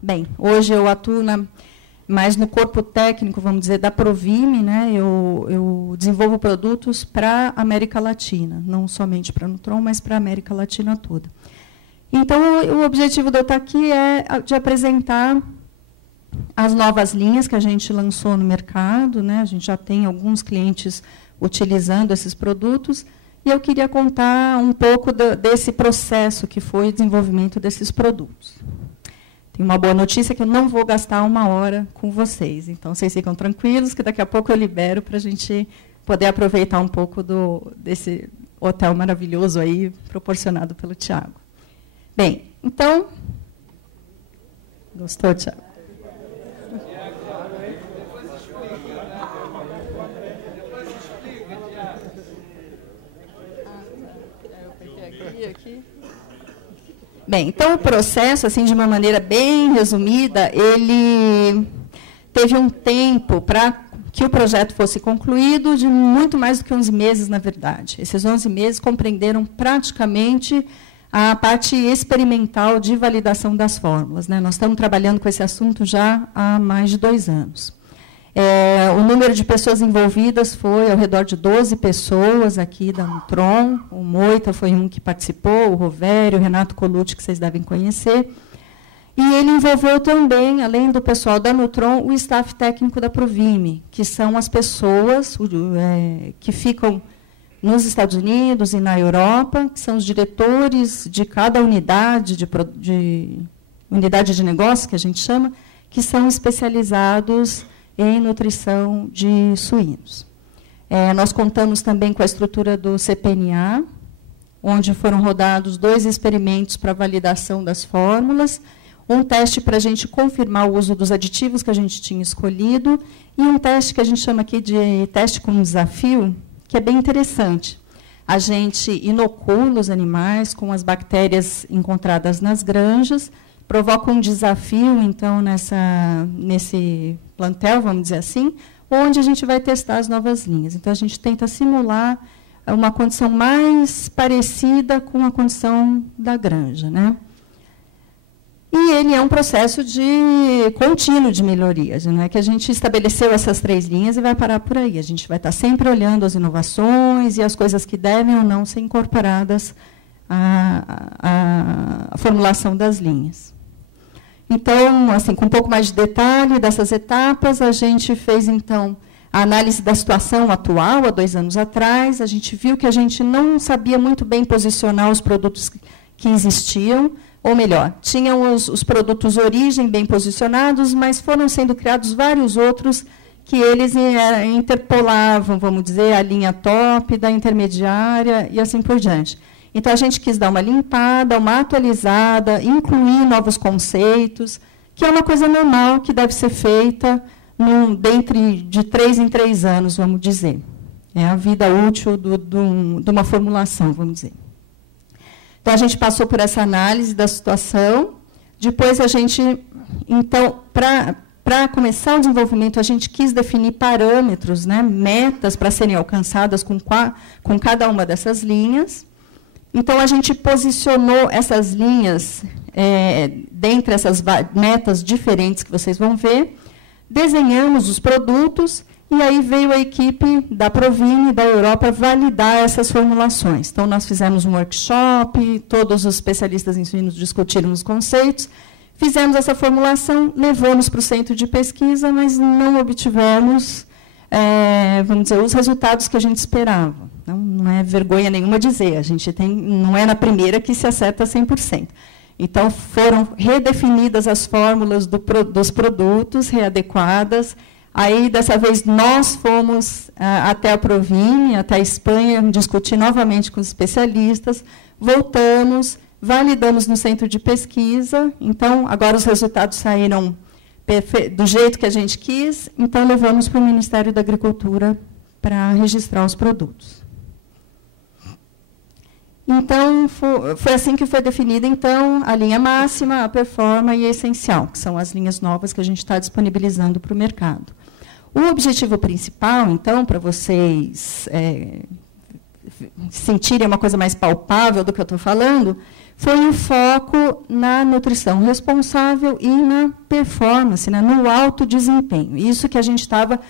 Bem, hoje eu atuo mais no corpo técnico, vamos dizer, da Provime, né? Eu desenvolvo produtos para a América Latina, não somente para a Nutron, mas para a América Latina toda. Então, o objetivo de eu estar aqui é de apresentar as novas linhas que a gente lançou no mercado, né? A gente já tem alguns clientes utilizando esses produtos, e eu queria contar um pouco desse processo que foi o desenvolvimento desses produtos. Tem uma boa notícia que eu não vou gastar 1 hora com vocês. Então, vocês ficam tranquilos que daqui a pouco eu libero para a gente poder aproveitar um pouco desse hotel maravilhoso aí, proporcionado pelo Tiago. Bem, então... Gostou, Tiago? Aqui. Bem, então, o processo, assim, de uma maneira bem resumida, ele teve um tempo para que o projeto fosse concluído, de muito mais do que 11 meses, na verdade. Esses 11 meses compreenderam praticamente a parte experimental de validação das fórmulas, né? Nós estamos trabalhando com esse assunto já há mais de 2 anos. O número de pessoas envolvidas foi ao redor de 12 pessoas aqui da Nutron. O Moita foi um que participou, o Rovério, o Renato Colucci, que vocês devem conhecer. E ele envolveu também, além do pessoal da Nutron, o staff técnico da Provime, que são as pessoas que ficam nos Estados Unidos e na Europa, que são os diretores de cada unidade de negócio, que a gente chama, que são especializados em nutrição de suínos. Nós contamos também com a estrutura do CPNA, onde foram rodados 2 experimentos para validação das fórmulas, um teste para a gente confirmar o uso dos aditivos que a gente tinha escolhido, e um teste que a gente chama aqui de teste com desafio, que é bem interessante. A gente inocula os animais com as bactérias encontradas nas granjas, provoca um desafio, então, nesse plantel, vamos dizer assim, onde a gente vai testar as novas linhas. Então, a gente tenta simular uma condição mais parecida com a condição da granja, né? E ele é um processo contínuo de melhorias, não é que a gente estabeleceu essas 3 linhas e vai parar por aí. A gente vai estar sempre olhando as inovações e as coisas que devem ou não ser incorporadas à formulação das linhas. Então, assim, com um pouco mais de detalhe dessas etapas, a gente fez, então, a análise da situação atual, há 2 anos atrás. A gente viu que a gente não sabia muito bem posicionar os produtos que existiam, ou melhor, tinham os produtos origem bem posicionados, mas foram sendo criados vários outros que eles interpolavam, vamos dizer, a linha top da intermediária e assim por diante. Então, a gente quis dar uma limpada, uma atualizada, incluir novos conceitos, que é uma coisa normal que deve ser feita de 3 em 3 anos, vamos dizer. É a vida útil de uma formulação, vamos dizer. Então, a gente passou por essa análise da situação. Depois, a gente, então, para começar o desenvolvimento, a gente quis definir parâmetros, né, metas para serem alcançadas com cada uma dessas linhas. Então, a gente posicionou essas linhas dentre essas metas diferentes que vocês vão ver, desenhamos os produtos, e aí veio a equipe da Provime, da Europa, validar essas formulações. Então, nós fizemos um workshop, todos os especialistas em suínos discutiram os conceitos, fizemos essa formulação, levamos para o centro de pesquisa, mas não obtivemos, vamos dizer, os resultados que a gente esperava. Não é vergonha nenhuma dizer, a gente não é na primeira que se acerta 100%. Então, foram redefinidas as fórmulas dos produtos, readequadas. Aí, dessa vez, nós fomos até a Provime, até a Espanha, discutir novamente com os especialistas, voltamos, validamos no centro de pesquisa. Então, agora os resultados saíram do jeito que a gente quis, então levamos para o Ministério da Agricultura para registrar os produtos. Então, foi assim que foi definida, então, a linha máxima, a performa e a essencial, que são as linhas novas que a gente está disponibilizando para o mercado. O objetivo principal, então, para vocês sentirem uma coisa mais palpável do que eu estou falando, foi o foco na nutrição responsável e na performance, né, no alto desempenho. Isso que a gente estava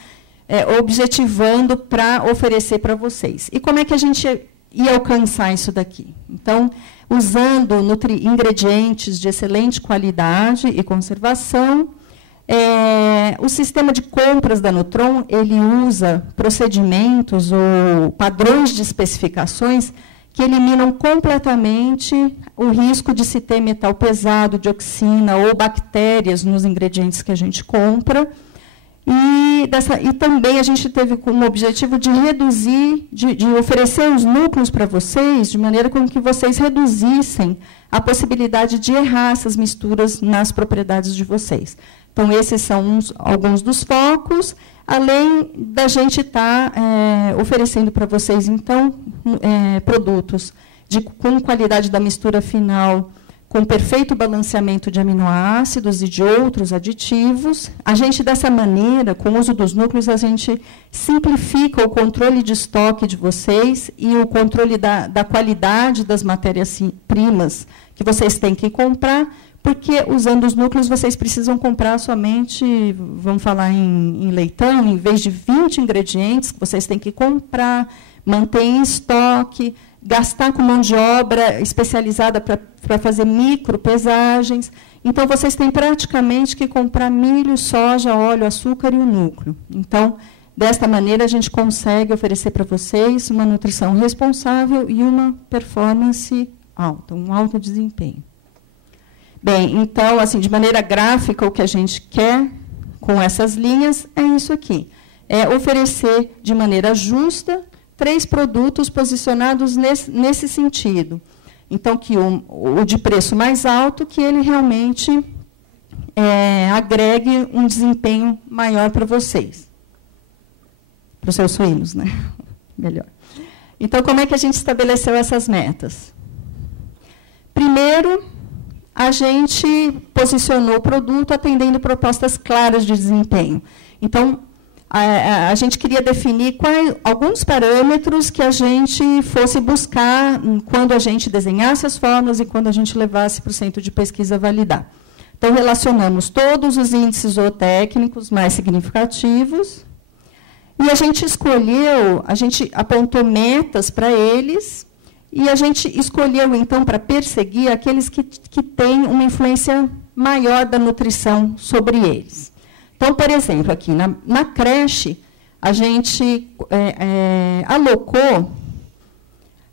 objetivando para oferecer para vocês. E como é que a gente ia alcançar isso daqui? Então, usando ingredientes de excelente qualidade e conservação, o sistema de compras da Nutron, ele usa procedimentos ou padrões de especificações que eliminam completamente o risco de se ter metal pesado, dioxina ou bactérias nos ingredientes que a gente compra. E também a gente teve como objetivo de reduzir, de oferecer os núcleos para vocês, de maneira com que vocês reduzissem a possibilidade de errar essas misturas nas propriedades de vocês. Então, esses são alguns dos focos, além da gente estar oferecendo para vocês, então, produtos com qualidade da mistura final, com perfeito balanceamento de aminoácidos e de outros aditivos. A gente, dessa maneira, com o uso dos núcleos, a gente simplifica o controle de estoque de vocês e o controle da qualidade das matérias-primas que vocês têm que comprar, porque, usando os núcleos, vocês precisam comprar somente, vamos falar em leitão, em vez de 20 ingredientes que vocês têm que comprar, manter em estoque, gastar com mão de obra especializada para fazer micropesagens. Então, vocês têm praticamente que comprar milho, soja, óleo, açúcar e o núcleo. Então, desta maneira, a gente consegue oferecer para vocês uma nutrição responsável e uma performance alta, um alto desempenho. Bem, então, assim, de maneira gráfica, o que a gente quer com essas linhas é isso aqui. É oferecer de maneira justa 3 produtos posicionados nesse sentido. Então, que o de preço mais alto, que ele realmente agregue um desempenho maior para vocês. Para os seus suínos, né? Melhor. Então, como é que a gente estabeleceu essas metas? Primeiro, a gente posicionou o produto atendendo propostas claras de desempenho. Então, a gente queria definir alguns parâmetros que a gente fosse buscar quando a gente desenhasse as fórmulas e quando a gente levasse para o centro de pesquisa validar. Então, relacionamos todos os índices zootécnicos mais significativos e a gente apontou metas para eles e a gente escolheu, então, para perseguir aqueles que têm uma influência maior da nutrição sobre eles. Então, por exemplo, aqui na creche, a gente alocou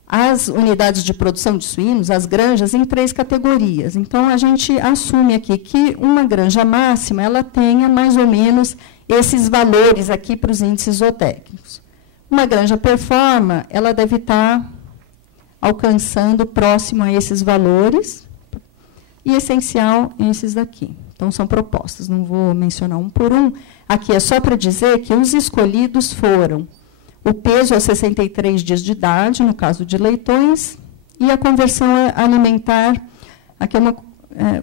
as unidades de produção de suínos, as granjas, em 3 categorias. Então, a gente assume aqui que uma granja máxima ela tenha mais ou menos esses valores aqui para os índices zootécnicos. Uma granja performa, ela deve estar alcançando próximo a esses valores, e essencial esses daqui. Então, são propostas, não vou mencionar um por um. Aqui é só para dizer que os escolhidos foram o peso aos 63 dias de idade, no caso de leitões, e a conversão alimentar, aqui é uma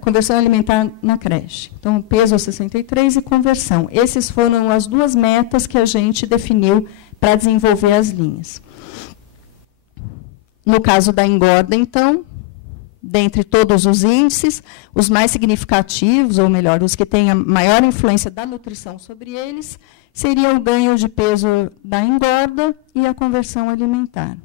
conversão alimentar na creche. Então, peso aos 63 e conversão. Essas foram as 2 metas que a gente definiu para desenvolver as linhas. No caso da engorda, então, dentre todos os índices, os mais significativos, ou melhor, os que têm a maior influência da nutrição sobre eles, seria o ganho de peso da engorda e a conversão alimentar.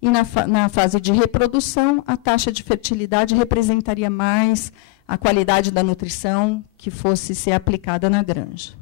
E na fase de reprodução, a taxa de fertilidade representaria mais a qualidade da nutrição que fosse ser aplicada na granja.